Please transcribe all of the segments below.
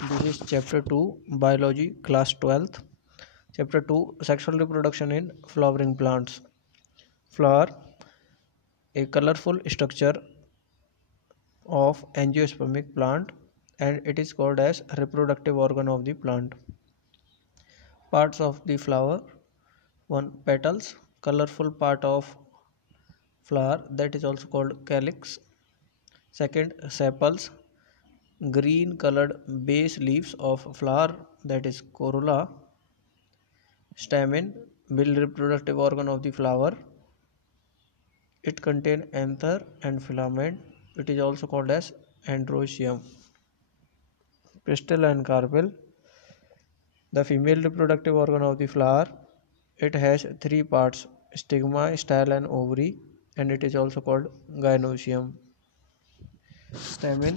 This is chapter 2, Biology, class 12th. Chapter 2, Sexual Reproduction in Flowering Plants. Flower, a colorful structure of angiospermic plant, and it is called as reproductive organ of the plant. Parts of the flower: 1. Petals, colorful part of flower that is also called calyx. 2. Sepals, green colored base leaves of flower that is corolla. Stamen, male reproductive organ of the flower. It contains anther and filament. It is also called as androecium. Pistil and carpel, the female reproductive organ of the flower. It has 3 parts: stigma, style and ovary, and it is also called gynoecium. Stamen,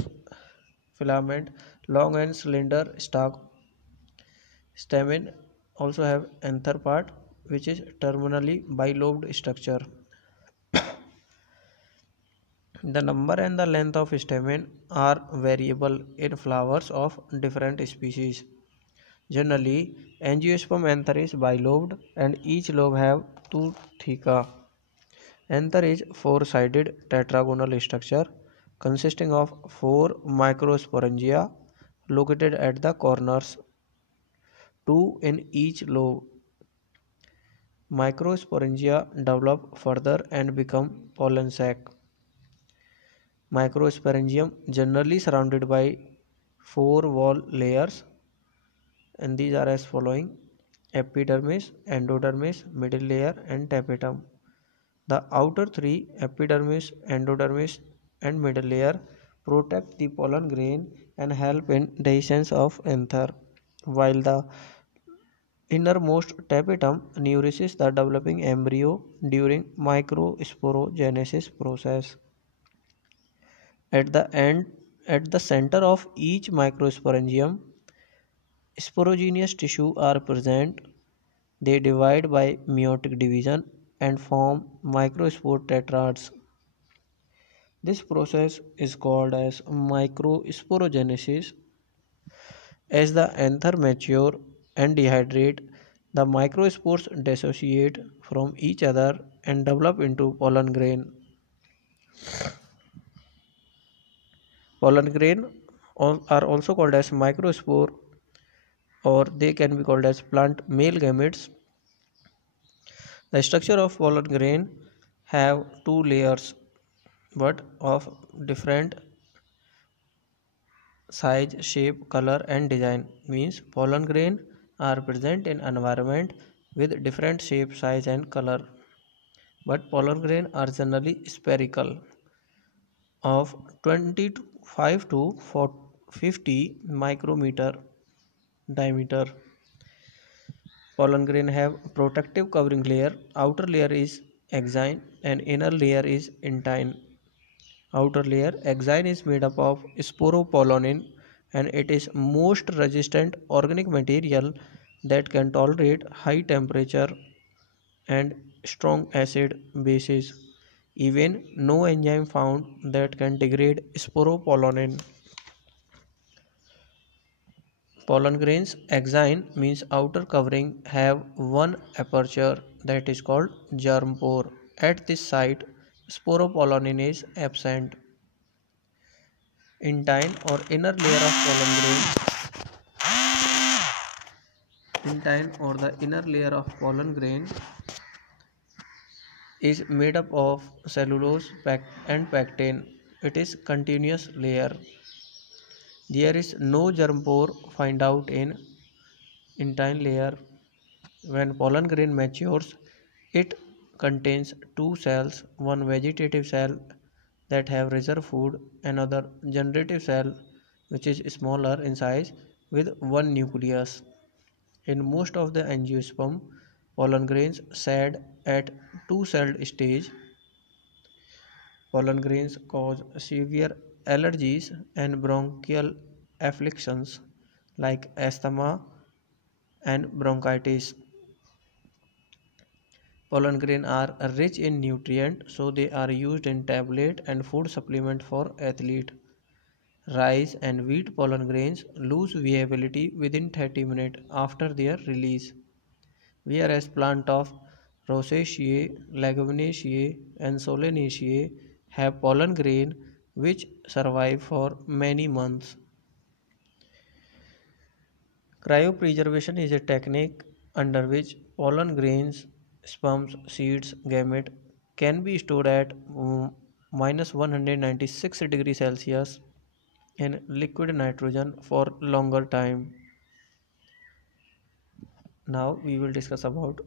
filament, long and slender stalk. Stamen also have anther part, which is terminally bilobed structure. The number and the length of stamen are variable in flowers of different species. Generally, angiosperm anther is bilobed and each lobe have 2 theca. Anther is 4-sided tetragonal structure consisting of 4 microsporangia located at the corners, 2 in each lobe. Microsporangia develop further and become pollen sac. Microsporangium generally surrounded by 4 wall layers, and these are as following: epidermis, endodermis, middle layer and tapetum. The outer 3, epidermis, endodermis and middle layer, protect the pollen grain and help in dehiscence of anther, while the innermost tapetum nourishes the developing embryo during microsporogenesis process. At the center of each microsporangium, sporogenous tissue are present. They divide by meiotic division and form microspore tetrads. This process is called as microsporogenesis. As the anther mature and dehydrate, the microspores dissociate from each other and develop into pollen grain. Pollen grain are also called as microspore, or they can be called as plant male gametes. The structure of pollen grain have 2 layers, but of different size, shape, color and design. Means pollen grain are present in environment with different shape, size and color, but pollen grain are generally spherical of 25 to 50 micrometer diameter. Pollen grain have protective covering layer. Outer layer is exine and inner layer is intine. Outer layer exine is made up of sporopollenin, and it is most resistant organic material that can tolerate high temperature and strong acid bases. Even no enzyme found that can degrade sporopollenin. Pollen grains exine means outer covering have one aperture that is called germ pore. At this site, sporopollenin is absent. Intine or inner layer of pollen grain. Intine or the inner layer of pollen grain is made up of cellulose and pectin. It is continuous layer. There is no germ pore find out in intine layer. When pollen grain matures, it contains 2 cells, one vegetative cell that have reserve food, another generative cell which is smaller in size with one nucleus. In most of the angiosperm, pollen grains shed at 2-celled stage. Pollen grains cause severe allergies and bronchial afflictions like asthma and bronchitis. Pollen grain are rich in nutrient, so they are used in tablet and food supplement for athlete. rice and wheat pollen grains lose viability within 30 minutes after their release, whereas plants of Rosaceae, Leguminosae, and Solanaceae have pollen grain which survive for many months. Cryopreservation is a technique under which pollen grains, sperms, seeds, gamete can be stored at minus 196 degrees Celsius in liquid nitrogen for longer time. Now we will discuss about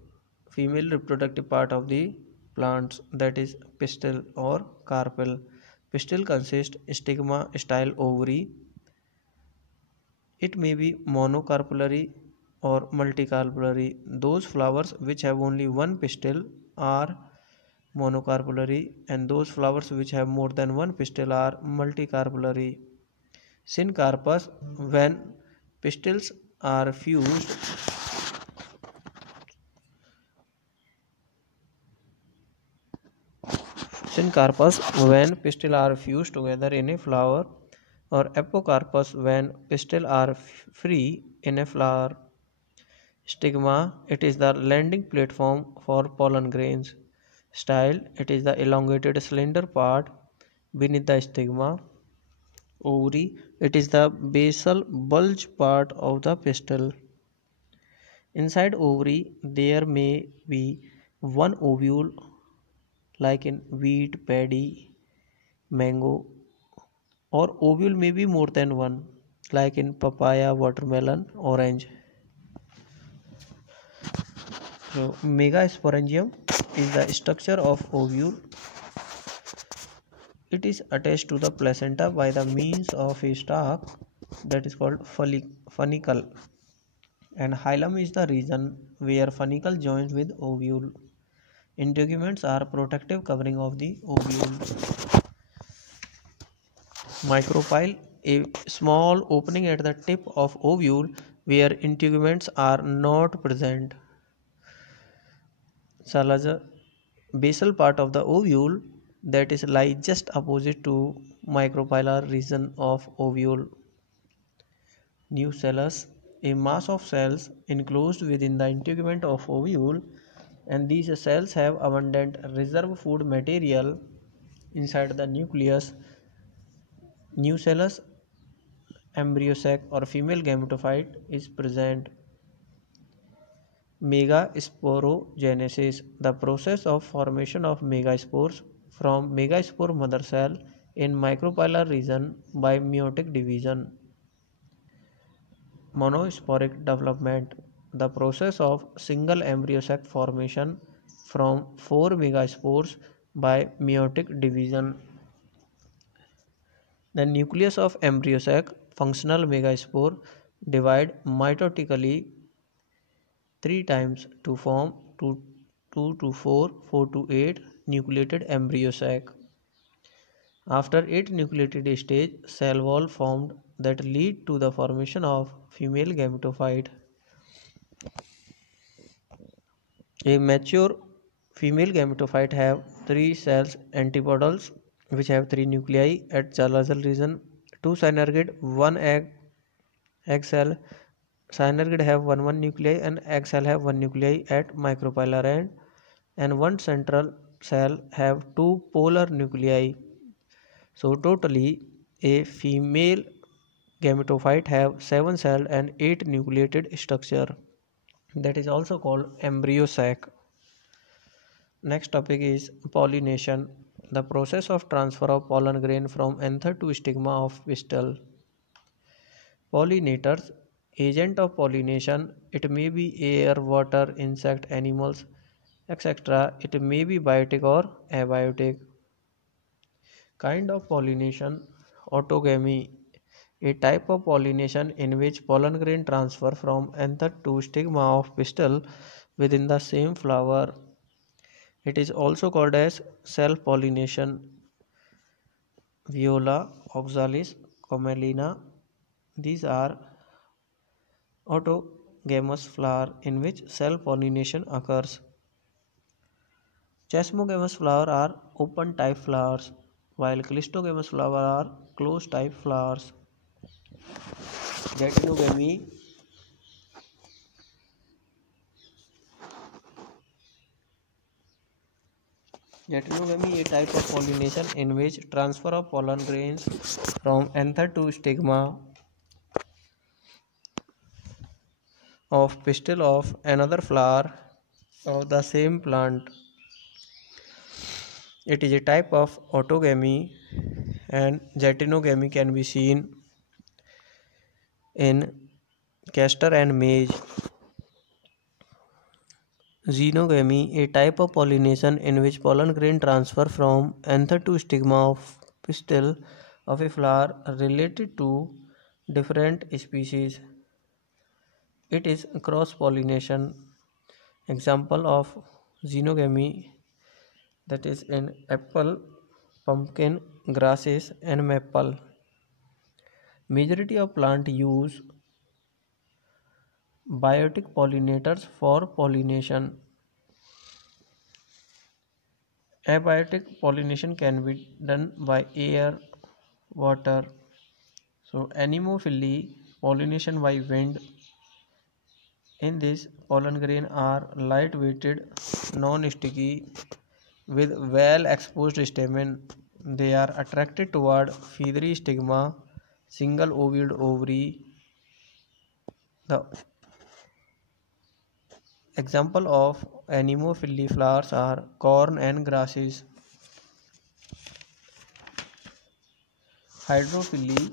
female reproductive part of the plants, that is pistil or carpel. Pistil consists stigma style ovary. It may be monocarpellary or multicarpellary. Those flowers which have only one pistil are monocarpellary, and those flowers which have more than one pistil are multicarpellary. Syncarpus, when pistils are fused, Syncarpus when pistils are fused together in a flower, or Apocarpus when pistils are free in a flower. Stigma, it is the landing platform for pollen grains. Style, it is the elongated slender part beneath the stigma. Ovary, it is the basal bulge part of the pistil. Inside ovary, there may be one ovule like in wheat, paddy, mango, or ovule may be more than one like in papaya, watermelon, orange. So megasporangium is the structure of ovule. It is attached to the placenta by the means of a stalk that is called funicle, and hilum is the region where funicle joins with ovule. Integuments are protective covering of the ovule. Micropyle, a small opening at the tip of ovule where integuments are not present. Salazar, basal part of the ovule that is lies just opposite to micropylar region of ovule. Nucellus, a mass of cells enclosed within the integument of ovule, and these cells have abundant reserve food material inside the nucleus. Nucellus, embryo sac or female gametophyte is present. Megasporogenesis, the process of formation of megaspores from megaspore mother cell in micropylar region by meiotic division. Monosporic development, the process of single embryo sac formation from 4 megaspores by meiotic division. The nucleus of embryo sac, functional megaspore, divide mitotically 3 times to form 2 to 4, 4 to 8 nucleated embryo sac. After 8 nucleated stage, cell wall formed that lead to the formation of female gametophyte. A mature female gametophyte have 3 cells antipodals which have 3 nuclei at callosal region, 2 synergid, 1 egg cell. Synergid have 1 nuclei and egg cell have 1 nuclei at micropylar end, and 1 central cell have 2 polar nuclei. So totally a female gametophyte have 7 cell and 8 nucleated structure, that is also called embryo sac. Next topic is pollination, the process of transfer of pollen grain from anther to stigma of pistil. Pollinators, agent of pollination, it may be air, water, insect, animals, etc. It may be biotic or abiotic. Kind of pollination, autogamy, a type of pollination in which pollen grain transfer from anther to stigma of pistil within the same flower. It is also called as self-pollination. Viola, oxalis, commelina, these are autogamous flower in which self-pollination occurs. Chesmogamous flower are open type flowers, while clistogamous flower are close type flowers. Jatinogamy. Jatinogamy is a type of pollination in which transfer of pollen grains from anther to stigma of pistil of another flower of the same plant. It is a type of autogamy, and jatinogamy can be seen in castor and maize. Xenogamy, a type of pollination in which pollen grain transfer from anther to stigma of pistil of a flower related to different species. It is cross-pollination. Example of xenogamy, that is in apple, pumpkin, grasses and maple. Majority of plant use biotic pollinators for pollination. Abiotic pollination can be done by air, water. So anemophily, pollination by wind. In this, pollen grain are light-weighted, non-sticky, with well-exposed stamen. They are attracted toward feathery stigma, single-ovuled ovary. The example of anemophily flowers are corn and grasses. Hydrophily,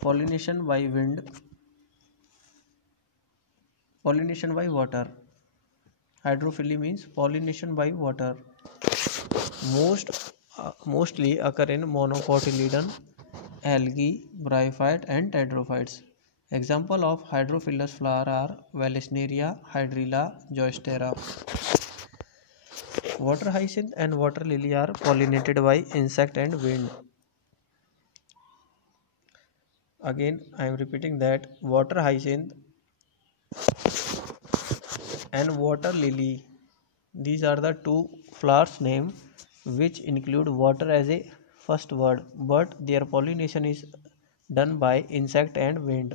pollination by wind, pollination by water. Hydrophily means pollination by water. Mostly occur in monocotyledon, algae, bryophyte and pterophytes. Example of hydrophilous flower are Vallisneria, Hydrilla, Joystera. Water hyacinth and water lily are pollinated by insect and wind. Again, I am repeating that water hyacinth and water lily, these are the two flowers name which include water as a first word, but their pollination is done by insect and wind.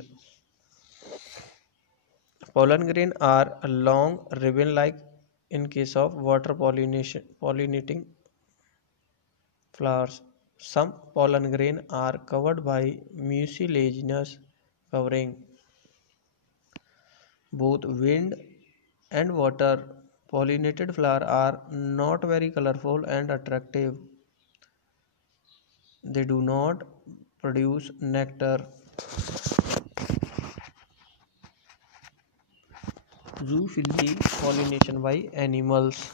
Pollen grain are long ribbon-like in case of water pollinating flowers. Some pollen grain are covered by mucilaginous covering. Both wind and water pollinated flowers are not very colorful and attractive. They do not produce nectar. Zoophily, pollination by animals.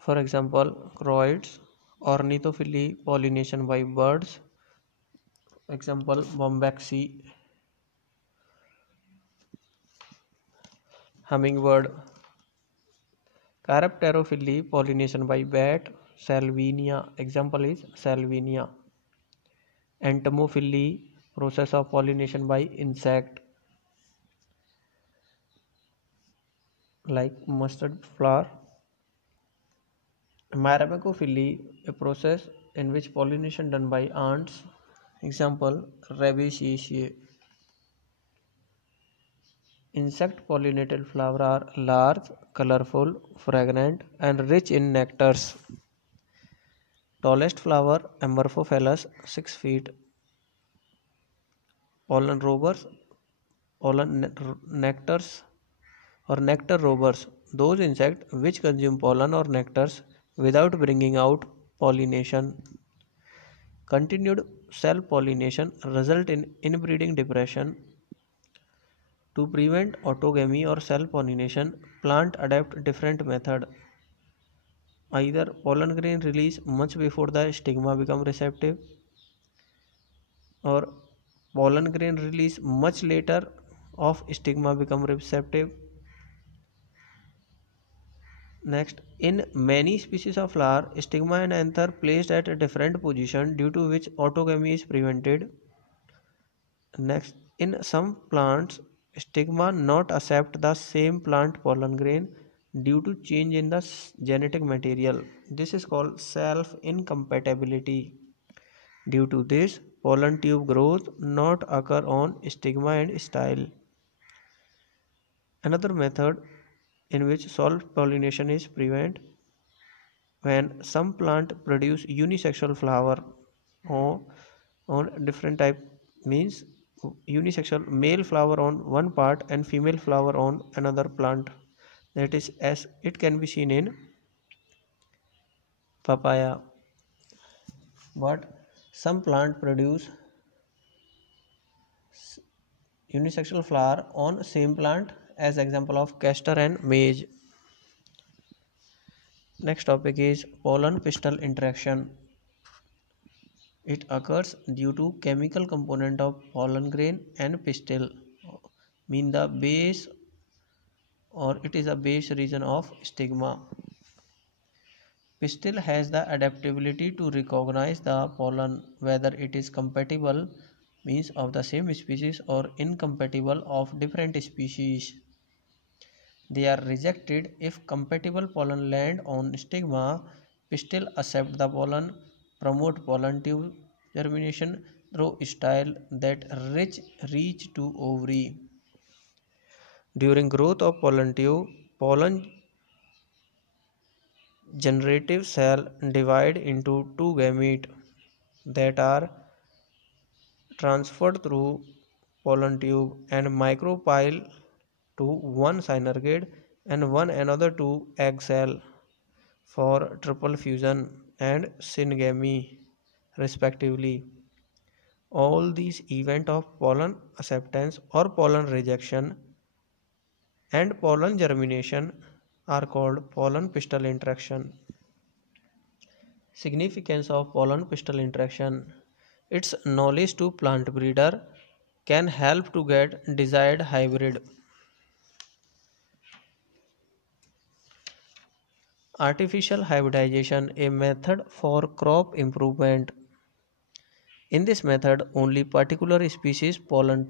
For example, crows. Ornithophily, pollination by birds. Example, bombaxi, hummingbird. Chiropterophily, pollination by bat. Salvinia, example is Salvinia. Entomophily, process of pollination by insect, like mustard flower. Myrmecophily, a process in which pollination done by ants. Example, Rabaceae. Insect pollinated flowers are large, colorful, fragrant, and rich in nectars. Tallest flower, Amorphophallus, 6 feet. Pollen robbers, nectars or nectar robbers, those insects which consume pollen or nectars without bringing out pollination. Continued self-pollination result in inbreeding depression. To prevent autogamy or self-pollination, plant adapt different method. Either pollen grain release much before the stigma become receptive, or pollen grain release much later of stigma become receptive. Next, in many species of flower, stigma and anther placed at a different position, due to which autogamy is prevented. Next, in some plants, stigma not accept the same plant pollen grain, due to change in the genetic material. This is called self-incompatibility. Due to this, pollen tube growth not occur on stigma and style. Another method in which self-pollination is prevent when some plant produce unisexual flower or on different type means unisexual male flower on one part and female flower on another plant, that is as it can be seen in papaya. But some plant produce unisexual flower on same plant, as example of castor and maize. Next topic is pollen pistil interaction. It occurs due to chemical component of pollen grain and pistil, mean the base, or it is a base region of stigma. Pistil has the adaptability to recognize the pollen, whether it is compatible means of the same species or incompatible of different species. They are rejected if compatible pollen land on stigma. Pistil accept the pollen, promote pollen tube germination through style that reach to ovary. During growth of pollen tube, pollen generative cell divide into two gametes that are transferred through pollen tube and micropyle to one synergid and one another to egg cell for triple fusion and syngamy respectively. All these events of pollen acceptance or pollen rejection and pollen germination are called pollen pistil interaction. Significance of pollen pistil interaction. Its knowledge to plant breeder can help to get desired hybrid. Artificial hybridization, a method for crop improvement. In this method, only particular species pollen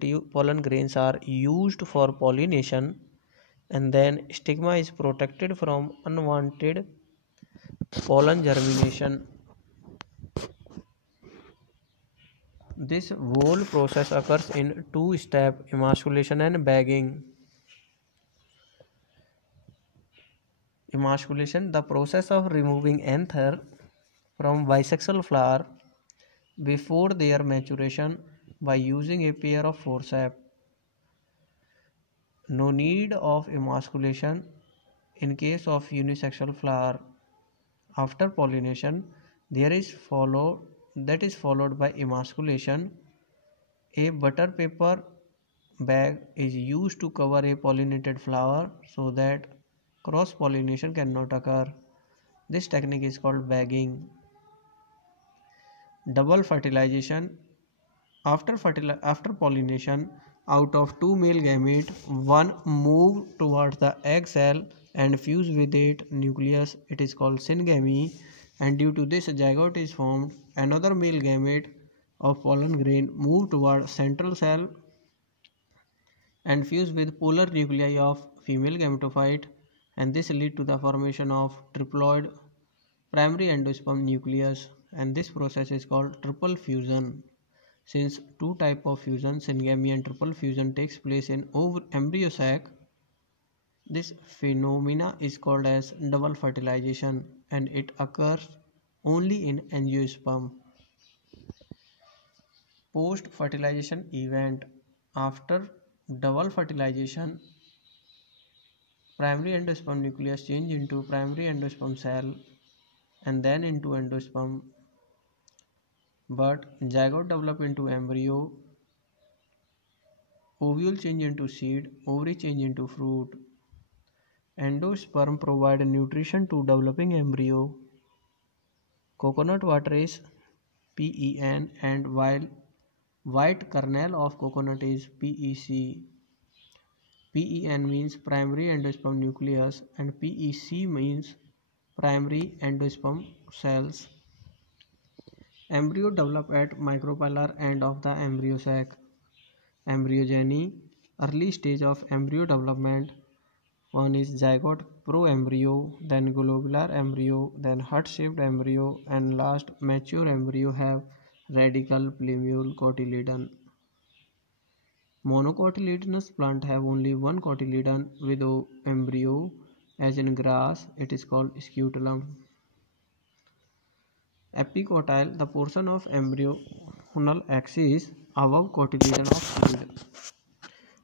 grains are used for pollination, and then stigma is protected from unwanted pollen germination. This whole process occurs in two steps: emasculation and bagging. Emasculation, the process of removing anther from bisexual flower before their maturation by using a pair of forceps. No need of emasculation in case of unisexual flower. After pollination, there is followed by emasculation. A butter paper bag is used to cover a pollinated flower so that cross pollination cannot occur. This technique is called bagging. Double fertilization. After pollination, out of two male gametes, one move towards the egg cell and fuse with its nucleus. It is called syngamy, and due to this, a zygote is formed. Another male gamete of pollen grain move toward central cell and fuse with polar nuclei of female gametophyte, and this lead to the formation of triploid primary endosperm nucleus, and this process is called triple fusion. Since two type of fusion, syngamy and triple fusion, takes place in embryo sac, this phenomena is called as double fertilization, and it occurs only in angiosperm. Post fertilization event. After double fertilization, primary endosperm nucleus change into primary endosperm cell and then into endosperm, but zygote develop into embryo, ovule change into seed, ovary change into fruit. Endosperm provide nutrition to developing embryo. Coconut water is PEN, and while white kernel of coconut is PEC. PEN means primary endosperm nucleus and PEC means primary endosperm cells. Embryo develop at micropylar end of the embryo sac. Embryogeny, early stage of embryo development. One is zygote pro-embryo, then globular embryo, then heart-shaped embryo, and last mature embryo have radical plumule cotyledon. Monocotyledonous plant have only one cotyledon with embryo, as in grass it is called scutellum. Epicotyle, the portion of embryonal axis above cotyledon of seed.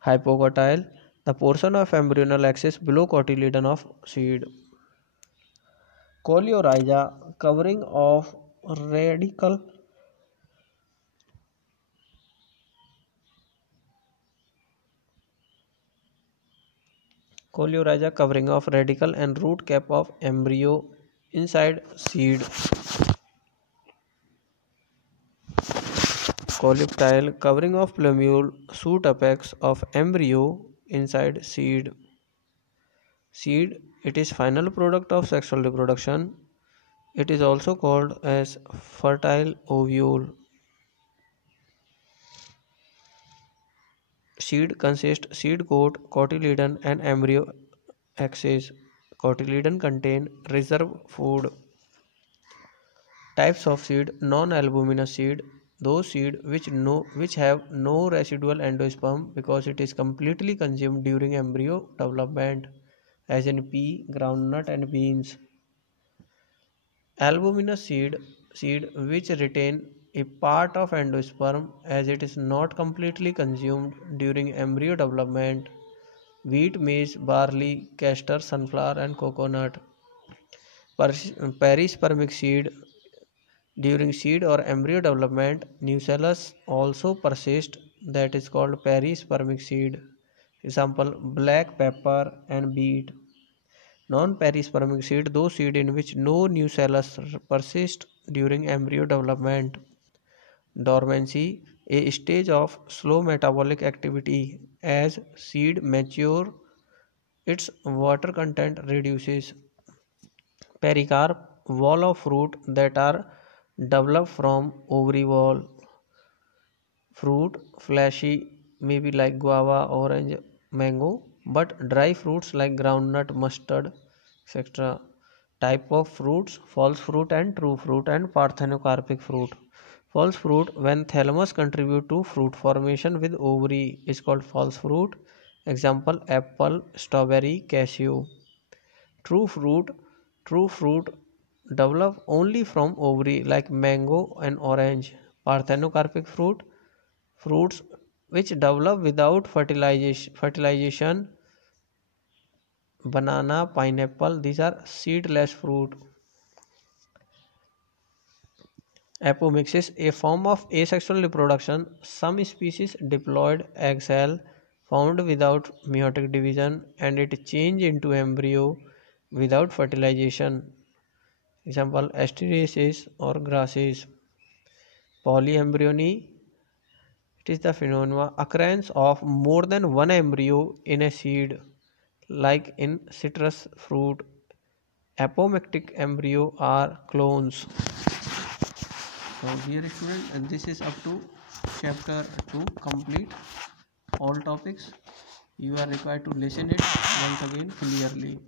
Hypocotyle, the portion of embryonal axis below cotyledon of seed. Coleorrhiza, covering of radical Coleorrhiza, covering of radical and root cap of embryo inside seed. Coleoptile, covering of plumule, shoot apex of embryo inside seed. Seed, it is final product of sexual reproduction. It is also called as fertile ovule. Seed consists seed coat, cotyledon and embryo axis. Cotyledon contain reserve food. Types of seed: non-albuminous seed, those seed which have no residual endosperm because it is completely consumed during embryo development, as in pea, groundnut and beans. Albuminous seed which retain a part of endosperm as it is not completely consumed during embryo development. Wheat, maize, barley, castor, sunflower and coconut. Perispermic seed, during seed or embryo development, nucellus also persists, that is called perispermic seed. Example: black pepper and beet. Non-perispermic seed, those seed in which no nucellus persists during embryo development. Dormancy, a stage of slow metabolic activity. As seed mature, its water content reduces. Pericarp, wall of fruit that are developed from ovary wall. Fruit, fleshy, maybe like guava, orange, mango, but dry fruits like groundnut, mustard, etc. Type of fruits: false fruit and true fruit, and parthenocarpic fruit. False fruit, when thalamus contribute to fruit formation with ovary, is called false fruit. Example: apple, strawberry, cashew. True fruit, true fruit develop only from ovary like mango and orange. Parthenocarpic fruits which develop without fertilization, banana, pineapple, these are seedless fruit. Apomixis, a form of asexual reproduction. Some species diploid egg cell found without meiotic division and it change into embryo without fertilization. Example: asteraceae or grasses. Polyembryony, it is the phenomenon occurrence of more than one embryo in a seed, like in citrus fruit. Apomictic embryo are clones. So dear student, and this is up to chapter 2 complete. All topics you are required to listen it once again clearly.